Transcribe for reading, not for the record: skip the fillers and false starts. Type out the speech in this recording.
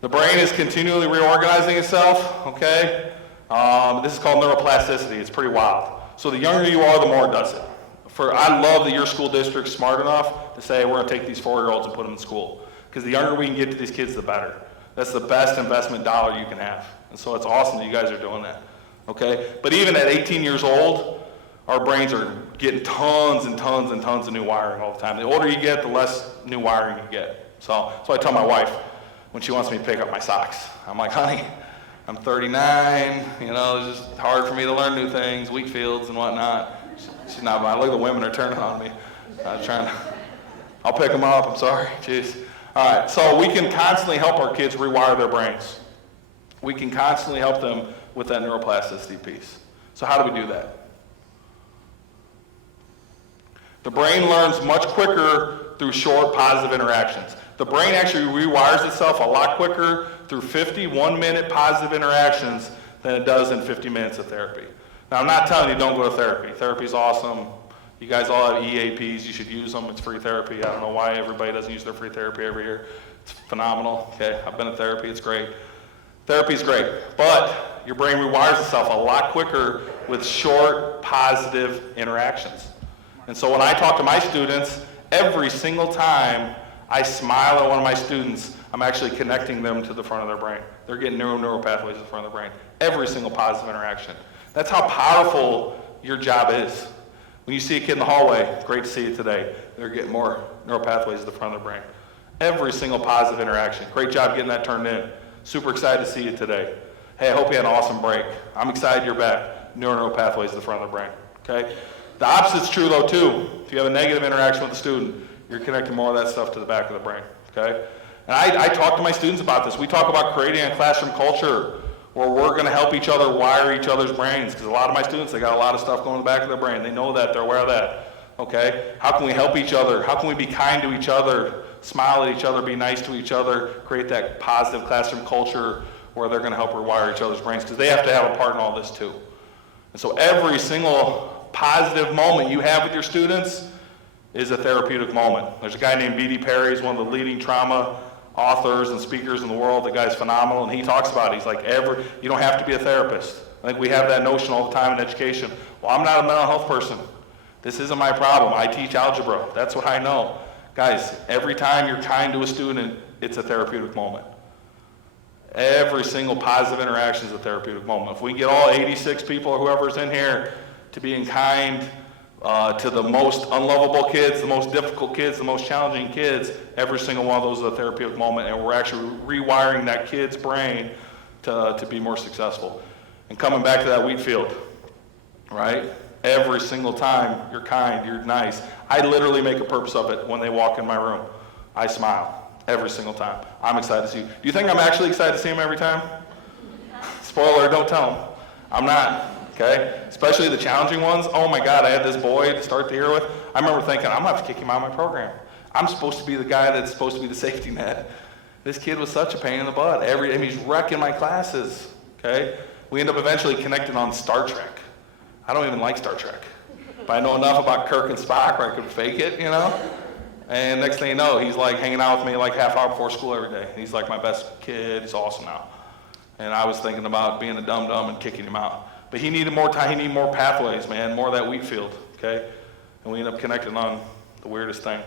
The brain is continually reorganizing itself, okay? This is called neuroplasticity. It's pretty wild. So the younger you are, the more it does it. I love that your school district's smart enough to say, we're gonna take these 4-year-olds and put them in school. Because the younger we can get to these kids, the better. That's the best investment dollar you can have. And so it's awesome that you guys are doing that, okay? But even at 18 years old, our brains are getting tons and tons and tons of new wiring all the time. The older you get, the less new wiring you get. So I tell my wife when she wants me to pick up my socks. I'm like, honey, I'm 39, you know, it's just hard for me to learn new things, wheat fields and whatnot. She's not, I look at the women are turning on me. I'll pick them up, I'm sorry, jeez. All right, so we can constantly help our kids rewire their brains. We can constantly help them with that neuroplasticity piece. So how do we do that? The brain learns much quicker through short positive interactions. The brain actually rewires itself a lot quicker through 50 one-minute positive interactions than it does in 50 minutes of therapy. Now, I'm not telling you don't go to therapy. Therapy's awesome. You guys all have EAPs. You should use them. It's free therapy. I don't know why everybody doesn't use their free therapy every year. It's phenomenal. Okay, I've been in therapy. It's great. Therapy's great, but your brain rewires itself a lot quicker with short positive interactions. And so when I talk to my students, every single time I smile at one of my students, I'm actually connecting them to the front of their brain. They're getting neural pathways in the front of their brain. Every single positive interaction. That's how powerful your job is. When you see a kid in the hallway, great to see you today. They're getting more neural pathways at the front of their brain. Every single positive interaction. Great job getting that turned in. Super excited to see you today. Hey, I hope you had an awesome break. I'm excited you're back. Neural pathways at the front of the brain, okay? The opposite's true though too. If you have a negative interaction with a student, you're connecting more of that stuff to the back of the brain, okay? And I talk to my students about this. We talk about creating a classroom culture where we're gonna help each other wire each other's brains, because a lot of my students, they got a lot of stuff going in the back of their brain. They know that, they're aware of that, okay? How can we help each other? How can we be kind to each other, smile at each other, be nice to each other, create that positive classroom culture where they're gonna help rewire each other's brains, because they have to have a part in all this too. And so every single positive moment you have with your students is a therapeutic moment. There's a guy named B.D. Perry, he's one of the leading trauma authors and speakers in the world. The guy's phenomenal, and he talks about it. He's like, you don't have to be a therapist. I think we have that notion all the time in education. Well, I'm not a mental health person. This isn't my problem. I teach algebra. That's what I know. Guys, every time you're kind to a student, it's a therapeutic moment. Every single positive interaction is a therapeutic moment. If we get all 86 people or whoever's in here to being kind to the most unlovable kids, the most difficult kids, the most challenging kids, every single one of those is a therapeutic moment, and we're actually rewiring that kid's brain to be more successful. And coming back to that wheat field, right? Every single time you're kind, you're nice. I literally make a purpose of it when they walk in my room. I smile every single time. I'm excited to see you. Do you think I'm actually excited to see them every time? Spoiler, don't tell them. I'm not. Okay? Especially the challenging ones. Oh my God, I had this boy to start the year with. I remember thinking, I'm gonna have to kick him out of my program. I'm supposed to be the guy that's supposed to be the safety net. This kid was such a pain in the butt. He's wrecking my classes, okay? We end up eventually connecting on Star Trek. I don't even like Star Trek. But I know enough about Kirk and Spock where I could fake it, you know? And next thing you know, he's like hanging out with me like half hour before school every day. He's like my best kid, he's awesome now. And I was thinking about being a dum-dum and kicking him out. But he needed more time, he needed more pathways, man, more of that wheat field, okay? And we end up connecting on the weirdest thing.